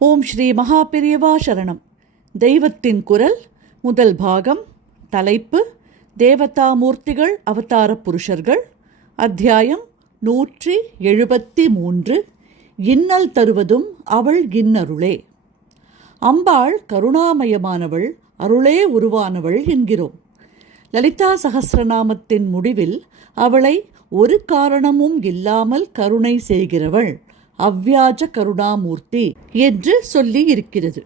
ஓம் ஸ்ரீ மகாபெரியவா சரணம். தெய்வத்தின் குரல் முதல் பாகம். தலைப்பு தேவதாமூர்த்திகள் அவதார புருஷர்கள். அத்தியாயம் 173. இன்னல் தருவதும் அவள் இன்னருளே. அம்பாள் கருணாமயமானவள், அருளே உருவானவள் என்கிறோம். லலிதா சகஸ்ரநாமத்தின் முடிவில் அவளை ஒரு காரணமும் இல்லாமல் கருணை செய்கிறவள், அவ்வியாஜ கருணாமூர்த்தி என்று சொல்லி இருக்கிறது.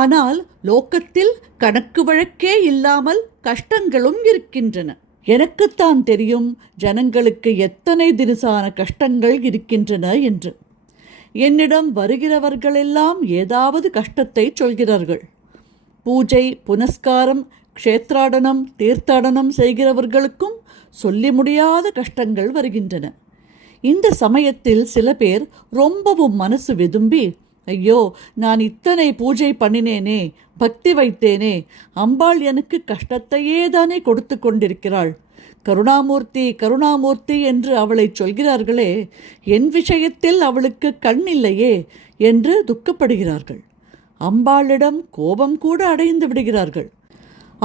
ஆனால் லோக்கத்தில் கணக்கு வழக்கே இல்லாமல் கஷ்டங்களும் இருக்கின்றன. எனக்குத்தான் தெரியும் ஜனங்களுக்கு எத்தனை தினசான கஷ்டங்கள் இருக்கின்றன என்று. என்னிடம் வருகிறவர்களெல்லாம் ஏதாவது கஷ்டத்தை சொல்கிறார்கள். பூஜை, புனஸ்காரம், க்ஷேத்ராடனம், தீர்த்தாடனம் செய்கிறவர்களுக்கும் சொல்லி முடியாத கஷ்டங்கள் வருகின்றன. இந்த சமயத்தில் சில பேர் ரொம்பவும் மனசு வெதும்பி, ஐயோ, நான் இத்தனை பூஜை பண்ணினேனே, பக்தி வைத்தேனே, அம்பாள் எனக்கு கஷ்டத்தையே தானே கொடுத்து கொண்டிருக்கிறாள், கருணாமூர்த்தி கருணாமூர்த்தி என்று அவளை சொல்கிறார்களே, என் விஷயத்தில் அவளுக்கு கண் இல்லையே என்று துக்கப்படுகிறார்கள். அம்பாளிடம் கோபம் கூட அடைந்து விடுகிறார்கள்.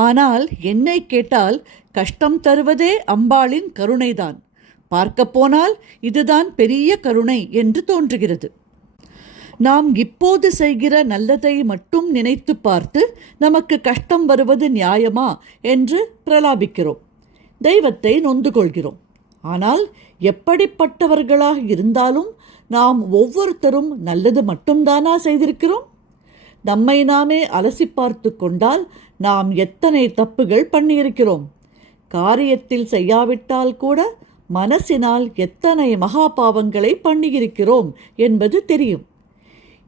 ஆனால் என்னை கேட்டால் கஷ்டம் தருவதே அம்பாளின் கருணைதான். பார்க்கப்போனால் இதுதான் பெரிய கருணை என்று தோன்றுகிறது. நாம் இப்போது செய்கிற நல்லதை மட்டும் நினைத்து பார்த்து நமக்கு கஷ்டம் வருவது நியாயமா என்று பிரலாபிக்கிறோம். தெய்வத்தை நொந்து கொள்கிறோம். ஆனால் எப்படிப்பட்டவர்களாக இருந்தாலும் நாம் ஒவ்வொருத்தரும் நல்லது மட்டும்தானா செய்திருக்கிறோம்? நம்மை நாமே அலசி பார்த்து கொண்டால் நாம் எத்தனை தப்புகள் பண்ணியிருக்கிறோம். காரியத்தில் செய்யாவிட்டால் கூட மனசினால் எத்தனை மகா பாவங்களை பண்ணியிருக்கிறோம் என்பது தெரியும்.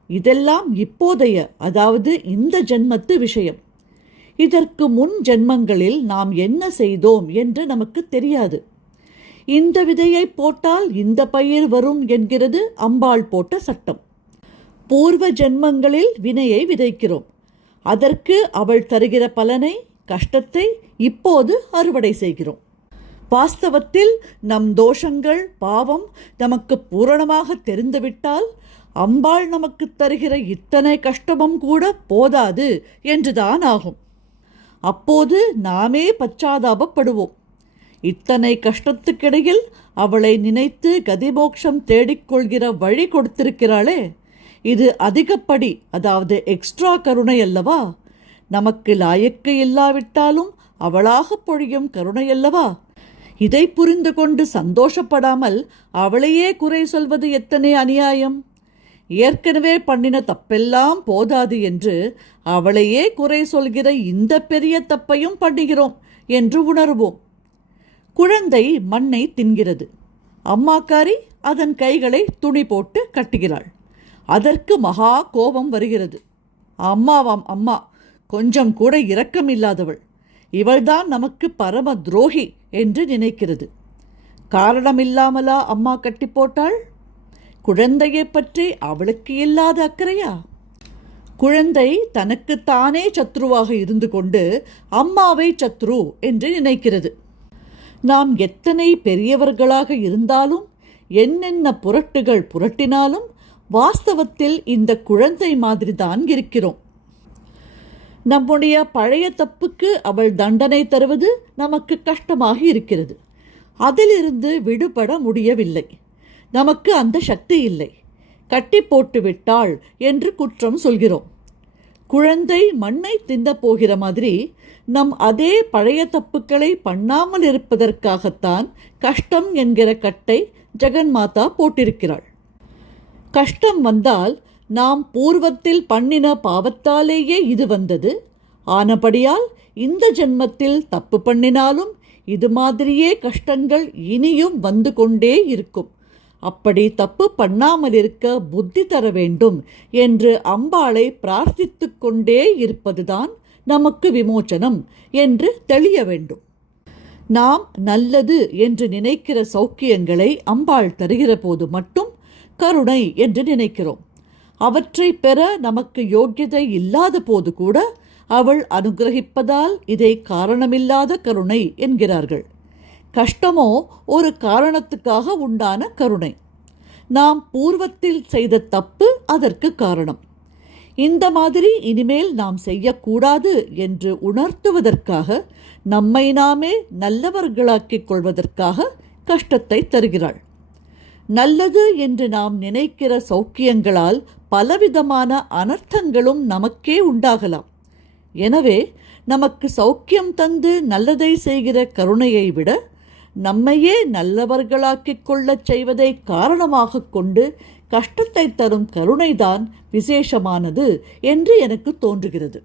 இதெல்லாம் இப்போதைய, அதாவது இந்த ஜென்மத்து விஷயம். இதற்கு முன் ஜென்மங்களில் நாம் என்ன செய்தோம் என்று நமக்கு தெரியாது. இந்த விதையை போட்டால் இந்த பயிர் வரும் என்கிறது அம்பாள் போட்ட சட்டம். பூர்வ ஜென்மங்களில் வினையை விதைக்கிறோம். அதற்கு அவள் தருகிற பலனை, கஷ்டத்தை இப்போது அறுவடை செய்கிறோம். வாஸ்தவத்தில் நம் தோஷங்கள், பாவம் நமக்கு பூரணமாக தெரிந்துவிட்டால் அம்பாள் நமக்கு தருகிற இத்தனை கஷ்டமும் கூட போதாது என்றுதான் ஆகும். அப்போது நாமே பச்சாதாபப்படுவோம். இத்தனை கஷ்டத்துக்கிடையில் அவளை நினைத்து கதிமோக்ஷம் தேடிக்கொள்கிற வழி கொடுத்திருக்கிறாளே, இது அதிகப்படி, அதாவது எக்ஸ்ட்ரா கருணை அல்லவா? நமக்கு லாயக்கு இல்லாவிட்டாலும் அவளாக பொழியும் கருணை அல்லவா? இதை புரிந்து கொண்டு சந்தோஷப்படாமல் அவளையே குறை சொல்வது எத்தனை அநியாயம்! ஏற்கனவே பண்ணின தப்பெல்லாம் போதாது என்று அவளையே குறை சொல்கிற இந்த பெரிய தப்பையும் பண்ணுகிறோம் என்று உணர்வோம். குழந்தை மண்ணை தின்கிறது. அம்மாக்காரி அதன் கைகளை துணி போட்டு கட்டுகிறாள். அதற்கு மகா கோபம் வருகிறது. அம்மாவாம் அம்மா, கொஞ்சம் கூட இரக்கம் இல்லாதவள், இவள்தான் நமக்கு பரம துரோகி என்று நினைக்கிறது. காரணமில்லாமலா அம்மா கட்டி போட்டாள்? குழந்தையை பற்றி அவளுக்கு இல்லாத அக்கறையா? குழந்தை தனக்குத்தானே சத்ருவாக இருந்து கொண்டு அம்மாவை சத்ரு என்று நினைக்கிறது. நாம் எத்தனை பெரியவர்களாக இருந்தாலும், என்னென்ன புரட்டுகள் புரட்டினாலும் வாஸ்தவத்தில் இந்த குழந்தை மாதிரிதான் இருக்கிறோம். நம்முடைய பழைய தப்புக்கு அவள் தண்டனை தருவது நமக்கு கஷ்டமாக இருக்கிறது. அதிலிருந்து விடுபட முடியவில்லை. நமக்கு அந்த சக்தி இல்லை. கட்டி போட்டு விட்டாள் என்று குற்றம் சொல்கிறோம். குழந்தை மண்ணை தின்ன போகிற மாதிரி நம் அதே பழைய தப்புக்களை பண்ணாமல் இருப்பதற்காகத்தான் கஷ்டம் என்கிற கட்டை ஜெகன்மாதா போட்டிருக்கிறாள். கஷ்டம் வந்தால் நாம் பூர்வத்தில் பண்ணின பாவத்தாலேயே இது வந்தது. ஆனபடியால் இந்த ஜென்மத்தில் தப்பு பண்ணினாலும் இது மாதிரியே கஷ்டங்கள் இனியும் வந்து கொண்டே இருக்கும். அப்படி தப்பு பண்ணாமல் இருக்க புத்தி தர வேண்டும் என்று அம்பாளை பிரார்த்தித்து கொண்டே இருப்பதுதான் நமக்கு விமோச்சனம் என்று தெளிய வேண்டும். நாம் நல்லது என்று நினைக்கிற சௌக்கியங்களை அம்பாள் தருகிற போது மட்டும் கருணை என்று நினைக்கிறோம். அவற்றை பெற நமக்கு யோக்கியதை இல்லாத போது கூட அவள் அனுகிரகிப்பதால் இதை காரணமில்லாத கருணை என்கிறார்கள். கஷ்டமோ ஒரு காரணத்துக்காக உண்டான கருணை. நாம் பூர்வத்தில் செய்த தப்பு அதற்கு காரணம். இந்த மாதிரி இனிமேல் நாம் செய்யக்கூடாது என்று உணர்த்துவதற்காக, நம்மை நாமே நல்லவர்களாக்கிக் கொள்வதற்காக கஷ்டத்தை தருகிறாள். நல்லது என்று நாம் நினைக்கிற சௌக்கியங்களால் பலவிதமான அனர்த்தங்களும் நமக்கே உண்டாகலாம். எனவே நமக்கு சௌக்கியம் தந்து நல்லதை செய்கிற கருணையை விட நம்மையே நல்லவர்களாக்கிக் கொள்ளச் செய்வதை காரணமாக கொண்டு கஷ்டத்தை தரும் கருணைதான் விசேஷமானது என்று எனக்கு தோன்றுகிறது.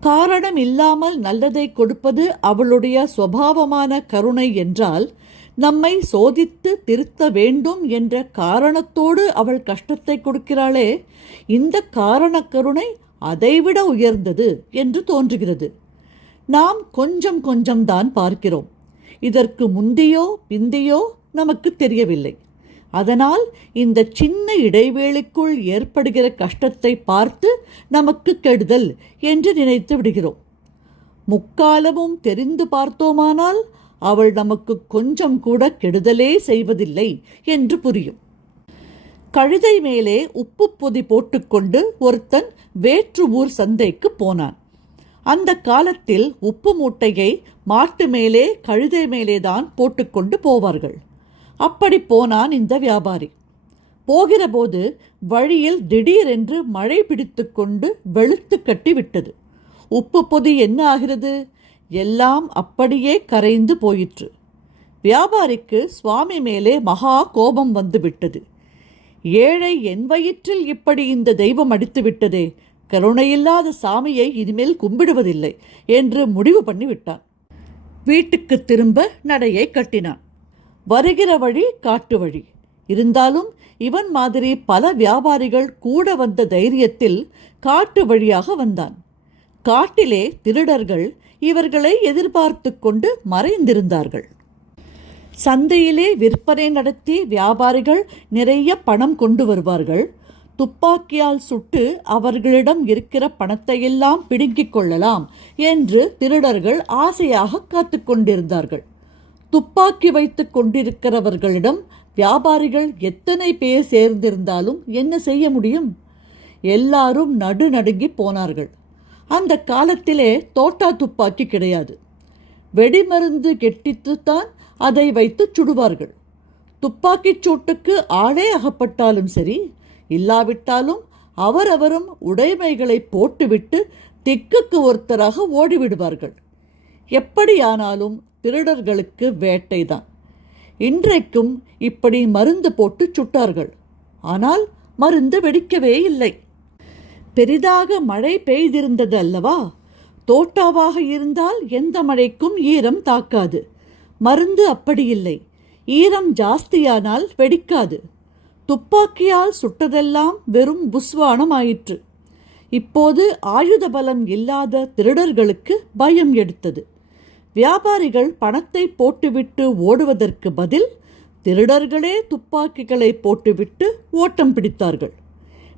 காரணம் இல்லாமல் நல்லதை கொடுப்பது அவளுடைய சுபாவமான கருணை என்றால், நம்மை சோதித்து திருத்த வேண்டும் என்ற காரணத்தோடு அவள் கஷ்டத்தை கொடுக்கிறாளே, இந்த காரண கருணை அதைவிட உயர்ந்தது என்று தோன்றுகிறது. நாம் கொஞ்சம் கொஞ்சம்தான் பார்க்கிறோம். இதற்கு முந்தியோ பிந்தியோ நமக்கு தெரியவில்லை. அதனால் இந்த சின்ன இடைவேளைக்குள் ஏற்படுகிற கஷ்டத்தை பார்த்து நமக்கு கெடுதல் என்று நினைத்து விடுகிறோம். முக்காலமும் தெரிந்து பார்த்தோமானால் அவள் நமக்கு கொஞ்சம் கூட கெடுதலே செய்வதில்லை என்று புரியும். கழுதை மேலே உப்பு பொதி போட்டுக்கொண்டு ஒருத்தன் வேற்று ஊர் சந்தைக்கு போனான். அந்த காலத்தில் உப்பு மூட்டையை மாட்டு மேலே கழுதை மேலேதான் போட்டுக்கொண்டு போவார்கள். அப்படி போனான் இந்த வியாபாரி. போகிறபோது வழியில் திடீரென்று மழை பிடித்து கொண்டு வெளுத்து கட்டி விட்டது. உப்பு பொதி என்ன ஆகிறது? எல்லாம் அப்படியே கரைந்து போயிற்று. வியாபாரிக்கு சுவாமி மேலே மகா கோபம் வந்து விட்டது. ஏழை என் வயிற்றில் இப்படி இந்த தெய்வம் அடித்து விட்டதே, கருணையில்லாத சாமியை இனிமேல் கும்பிடுவதில்லை என்று முடிவு பண்ணி விட்டான். வீட்டுக்கு திரும்ப நடையை கட்டினான். வருகிற வழி காட்டு வழி. இருந்தாலும் இவன் மாதிரி பல வியாபாரிகள் கூட வந்த தைரியத்தில் காட்டு வழியாக வந்தான். காட்டிலே திருடர்கள் இவர்களை எதிர்பார்த்து கொண்டு மறைந்திருந்தார்கள். சந்தையிலே விற்பனை நடத்தி வியாபாரிகள் நிறைய பணம் கொண்டு வருவார்கள். துப்பாக்கியால் சுட்டு அவர்களிடம் இருக்கிற பணத்தையெல்லாம் பிடுங்கிக் கொள்ளலாம் என்று திருடர்கள் ஆசையாக காத்து கொண்டிருந்தார்கள். துப்பாக்கி வைத்து கொண்டிருக்கிறவர்களிடம் வியாபாரிகள் எத்தனை பேர் சேர்ந்திருந்தாலும் என்ன செய்ய முடியும்? எல்லாரும் நடுநடுங்கி போனார்கள். அந்த காலத்திலே தோட்டா துப்பாக்கி கிடையாது. வெடிமருந்து கெட்டித்துத்தான் அதை வைத்து சுடுவார்கள். துப்பாக்கிச் சூட்டுக்கு ஆளே அகப்பட்டாலும் சரி, இல்லாவிட்டாலும் அவரவரும் உடைமைகளை போட்டுவிட்டு திக்குக்கு ஒருத்தராக ஓடிவிடுவார்கள். எப்படியானாலும் திருடர்களுக்கு வேட்டைதான். இன்றைக்கும் இப்படி மருந்து போட்டு சுட்டார்கள். ஆனால் மருந்து வெடிக்கவே இல்லை. பெரிதாக மழை பெய்திருந்தது அல்லவா? தோட்டாவாக இருந்தால் எந்த மழைக்கும் ஈரம் தாக்காது. மருந்து அப்படி இல்லை. ஈரம் ஜாஸ்தியானால் வெடிக்காது. துப்பாக்கியால் சுட்டதெல்லாம் வெறும் புஸ்வானம் ஆயிற்று. இப்போது ஆயுத பலம் இல்லாத திருடர்களுக்கு பயம் எடுத்தது. வியாபாரிகள் பணத்தை போட்டுவிட்டு ஓடுவதற்கு பதில் திருடர்களே துப்பாக்கிகளை போட்டுவிட்டு ஓட்டம் பிடித்தார்கள்.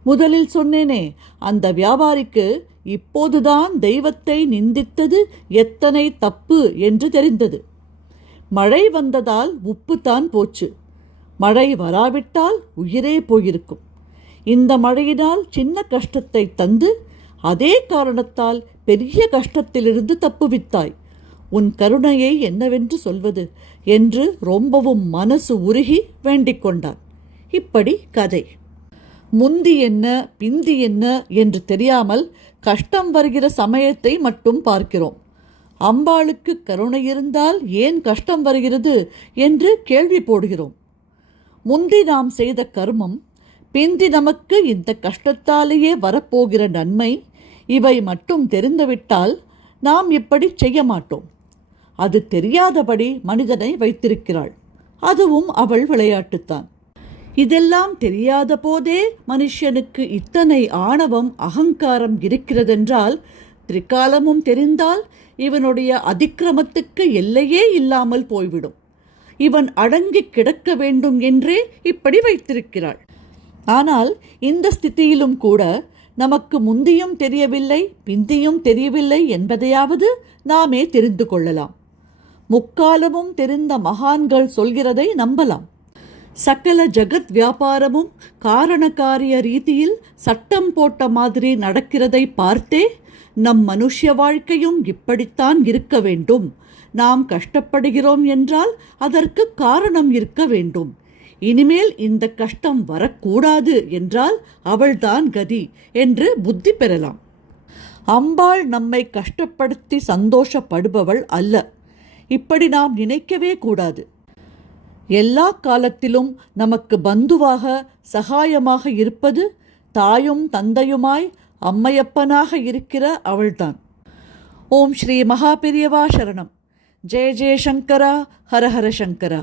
முதலில் சொன்னேனே, அந்த வியாபாரிக்கு இப்போதுதான் தெய்வத்தை நிந்தித்தது எத்தனை தப்பு என்று தெரிந்தது. மழை வந்ததால் உப்புத்தான் போச்சு. மழை வராவிட்டால் உயிரே போயிருக்கும். இந்த மழையினால் சின்ன கஷ்டத்தை தந்து அதே காரணத்தால் பெரிய கஷ்டத்திலிருந்து தப்புவித்தாய். உன் கருணையை என்னவென்று சொல்வது என்று ரொம்பவும் மனசு உருகி வேண்டிக் கொண்டான். இப்படி கதை. முந்தி என்ன பிந்தி என்ன என்று தெரியாமல் கஷ்டம் வருகிற சமயத்தை மட்டும் பார்க்கிறோம். அம்பாளுக்கு கருணை இருந்தால் ஏன் கஷ்டம் வருகிறது என்று கேள்வி போடுகிறோம். முந்தி நாம் செய்த கர்மம், பிந்தி நமக்கு இந்த கஷ்டத்தாலேயே வரப்போகிற நன்மை, இவை மட்டும் தெரிந்துவிட்டால் நாம் இப்படி செய்ய மாட்டோம். அது தெரியாதபடி மனிதனை வைத்திருக்கிறாள். அதுவும் அவள் விளையாட்டுத்தான். இதெல்லாம் தெரியாத போதே மனுஷனுக்கு இத்தனை ஆணவம் அகங்காரம் இருக்கிறதென்றால், திரிகாலமும் தெரிந்தால் இவனுடைய அதிக்கிரமத்துக்கு எல்லையே இல்லாமல் போய்விடும். இவன் அடங்கி கிடக்க வேண்டும் என்றே இப்படி வைத்திருக்கிறாள். ஆனால் இந்த ஸ்திதியிலும் கூட நமக்கு முந்தியும் தெரியவில்லை பிந்தியும் தெரியவில்லை என்பதையாவது நாமே தெரிந்து கொள்ளலாம். முக்காலமும் தெரிந்த மகான்கள் சொல்கிறதை நம்பலாம். சகல ஜகத் வியாபாரமும் காரணகாரிய ரீதியில் சட்டம் போட்ட மாதிரி நடக்கிறதை பார்த்தே நம் மனுஷ்ய வாழ்க்கையும் இப்படித்தான் இருக்க வேண்டும். நாம் கஷ்டப்படுகிறோம் என்றால் அதற்கு காரணம் இருக்க வேண்டும். இனிமேல் இந்த கஷ்டம் வரக்கூடாது என்றால் அவள்தான் கதி என்று புத்தி பெறலாம். அம்பாள் நம்மை கஷ்டப்படுத்தி சந்தோஷப்படுபவள் அல்ல. இப்படி நாம் நினைக்கவே கூடாது. எல்லா காலத்திலும் நமக்கு பந்துவாக சகாயமாக இருப்பது தாயும் தந்தையுமாய் அம்மையப்பனாக இருக்கிற அவள்தான். ஓம் ஸ்ரீ மகா பெரியவா சரணம். ஜெய ஜெய சங்கரா, ஹர ஹர சங்கரா.